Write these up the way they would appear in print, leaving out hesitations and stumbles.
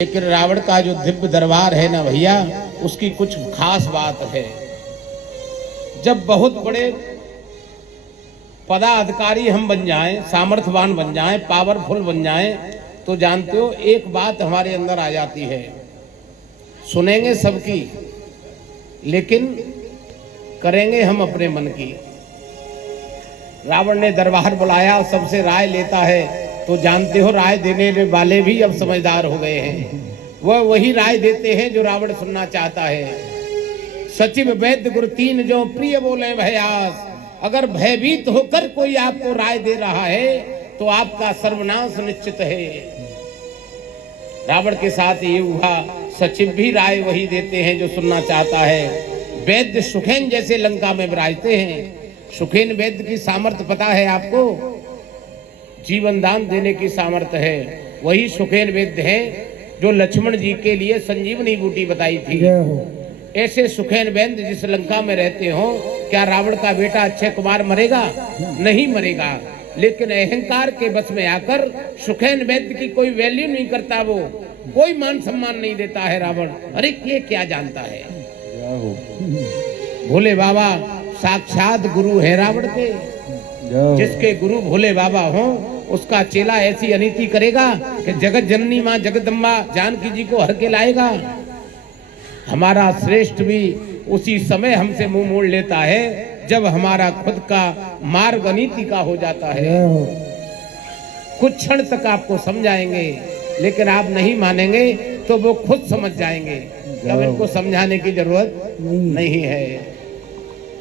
लेकिन रावण का जो दिव्य दरबार है ना भैया, उसकी कुछ खास बात है। जब बहुत बड़े पदाधिकारी हम बन जाएं, सामर्थ्यवान बन जाएं, पावरफुल बन जाएं, तो जानते हो एक बात हमारे अंदर आ जाती है, सुनेंगे सबकी लेकिन करेंगे हम अपने मन की। रावण ने दरबार बुलाया, सबसे राय लेता है, तो जानते हो राय देने वाले भी अब समझदार हो गए हैं। वह वही राय देते हैं जो रावण सुनना चाहता है। सचिव वैद्य गुरु तीन जो प्रिय बोले भयास। अगर भयभीत होकर कोई आपको राय दे रहा है तो आपका सर्वनाश निश्चित है। रावण के साथ ये हुआ, सचिव भी राय वही देते हैं जो सुनना चाहता है। वैद्य सुखेन जैसे लंका में विराजते हैं। सुखेन वैद्य की सामर्थ्य पता है आपको, जीवन दान देने की सामर्थ्य है। वही सुखेन वैद्य हैं जो लक्ष्मण जी के लिए संजीवनी बूटी बताई थी। ऐसे सुखेन वैद्य जिस लंका में रहते हो, क्या रावण का बेटा अक्षय कुमार मरेगा? नहीं मरेगा। लेकिन अहंकार के बस में आकर सुखेन वैद्य की कोई वैल्यू नहीं करता, वो कोई मान सम्मान नहीं देता है रावण। अरे ये क्या जानता है, भोले बाबा साक्षात गुरु है रावण के। जिसके गुरु भोले बाबा हो उसका चेला ऐसी अनीति करेगा कि जगत जननी मां जगदम्बा जानकी जी को हर के लाएगा। हमारा श्रेष्ठ भी उसी समय हमसे मुंह मोड़ लेता है जब हमारा खुद का मार्ग अनीति का हो जाता है। कुछ क्षण तक आपको समझाएंगे लेकिन आप नहीं मानेंगे तो वो खुद समझ जाएंगे। अब इनको समझाने की जरूरत नहीं है।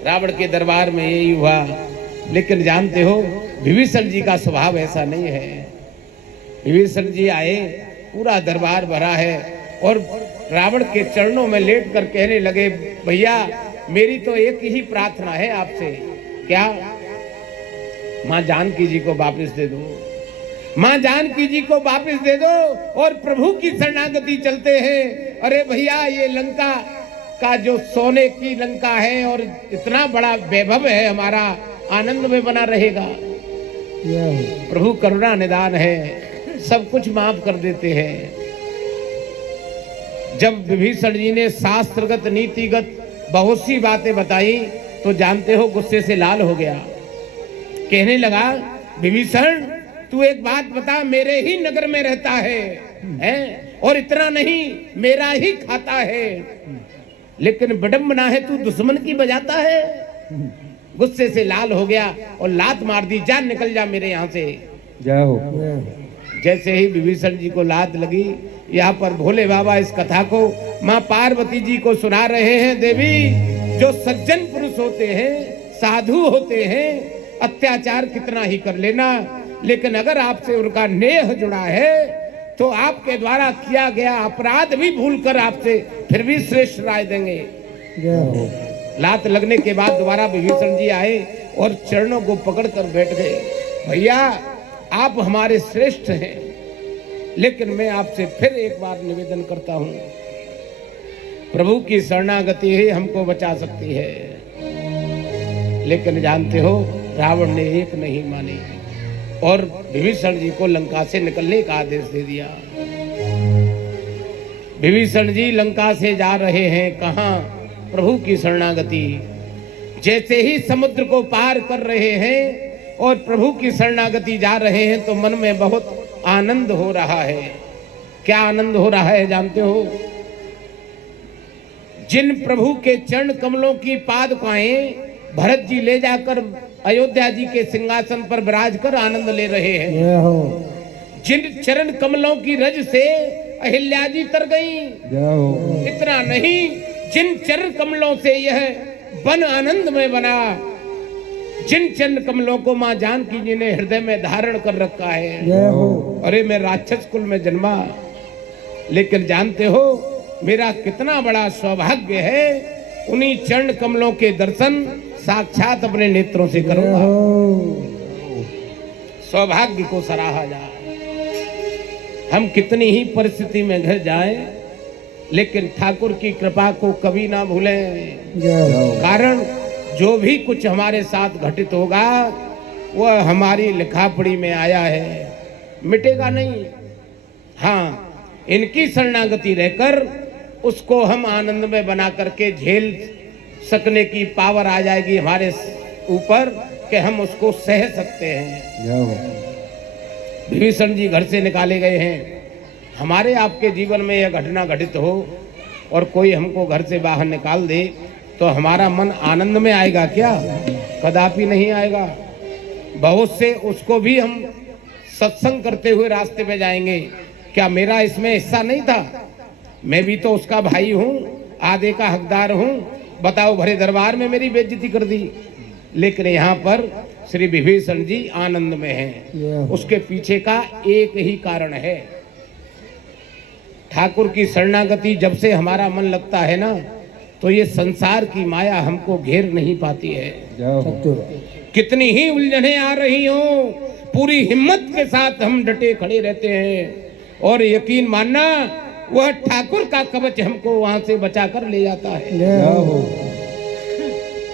रावण के दरबार में यही हुआ। लेकिन जानते हो विभीषण जी का स्वभाव ऐसा नहीं है। विभीषण जी आए, पूरा दरबार भरा है और रावण के चरणों में लेट कर कहने लगे, भैया मेरी तो एक ही प्रार्थना है आपसे। क्या? मां जानकी जी को वापस दे दो, मां जानकी जी को वापस दे दो और प्रभु की शरणागति चलते हैं। अरे भैया ये लंका का जो सोने की लंका है और इतना बड़ा वैभव है हमारा, आनंद में बना रहेगा। प्रभु करुणा निदान है, सब कुछ माफ कर देते हैं। जब विभीषण जी ने शास्त्रगत नीतिगत बहुत सी बातें बताई तो जानते हो गुस्से से लाल हो गया। कहने लगा, विभीषण तू एक बात बता, मेरे ही नगर में रहता है और इतना नहीं मेरा ही खाता है, लेकिन विडंबना है तू दुश्मन की बजाता है। गुस्से से लाल हो गया और लात मार दी, जा निकल जा मेरे यहाँ से जाओ। जैसे ही विभीषण जी को लात लगी, यहाँ पर भोले बाबा इस कथा को माँ पार्वती जी को सुना रहे हैं। देवी जो सज्जन पुरुष होते हैं, साधु होते हैं, अत्याचार कितना ही कर लेना, लेकिन अगर आपसे उनका नेह जुड़ा है तो आपके द्वारा किया गया अपराध भी भूलकर आपसे फिर भी श्रेष्ठ राय देंगे। लात लगने के बाद दोबारा विभीषण जी आए और चरणों को पकड़कर बैठ गए। भैया आप हमारे श्रेष्ठ हैं, लेकिन मैं आपसे फिर एक बार निवेदन करता हूं, प्रभु की शरणागति ही हमको बचा सकती है। लेकिन जानते हो रावण ने एक नहीं मानी और विभीषण जी को लंका से निकलने का आदेश दे दिया। विभीषण जी लंका से जा रहे हैं कहां? प्रभु की शरणागति। जैसे ही समुद्र को पार कर रहे हैं और प्रभु की शरणागति जा रहे हैं तो मन में बहुत आनंद हो रहा है। क्या आनंद हो रहा है जानते हो? जिन प्रभु के चरण कमलों की पादुकाएं भरत जी ले जाकर अयोध्या जी के सिंहासन पर विराज कर आनंद ले रहे हैं, जिन चरण कमलों की रज से अहिल्या जी तर गई, इतना नहीं जिन चरण कमलों से यह वन आनंद में बना, जिन चरण कमलों को मां जानकी जी ने हृदय में धारण कर रखा है। अरे मैं राक्षस कुल में जन्मा, लेकिन जानते हो मेरा कितना बड़ा सौभाग्य है, उन्हीं चरण कमलों के दर्शन साक्षात अपने नेत्रों से करूंगा। सौभाग्य को सराहा जाए। हम कितनी ही परिस्थिति में घिर जाएं, लेकिन ठाकुर की कृपा को कभी ना भूलें। कारण जो भी कुछ हमारे साथ घटित होगा वह हमारी लिखापड़ी में आया है, मिटेगा नहीं। हाँ, इनकी शरणागति रहकर उसको हम आनंद में बना करके झेल सकने की पावर आ जाएगी हमारे ऊपर कि हम उसको सह सकते हैं। विभीषण जी घर से निकाले गए हैं। हमारे आपके जीवन में यह घटना घटित हो और कोई हमको घर से बाहर निकाल दे तो हमारा मन आनंद में आएगा क्या? कदापि नहीं आएगा। बहुत से उसको भी हम सत्संग करते हुए रास्ते पे जाएंगे, क्या मेरा इसमें हिस्सा नहीं था? मैं भी तो उसका भाई हूँ, आधे का हकदार हूँ। बताओ, भरे दरबार में मेरी बेइज्जती कर दी। लेकिन यहाँ पर श्री विभीषण जी आनंद में हैं। उसके पीछे का एक ही कारण है, ठाकुर की शरणागति जब से हमारा मन लगता है ना, तो ये संसार की माया हमको घेर नहीं पाती है। कितनी ही उलझने आ रही हो, पूरी हिम्मत के साथ हम डटे खड़े रहते हैं और यकीन मानना वह ठाकुर का कवच हमको वहां से बचा कर ले जाता है।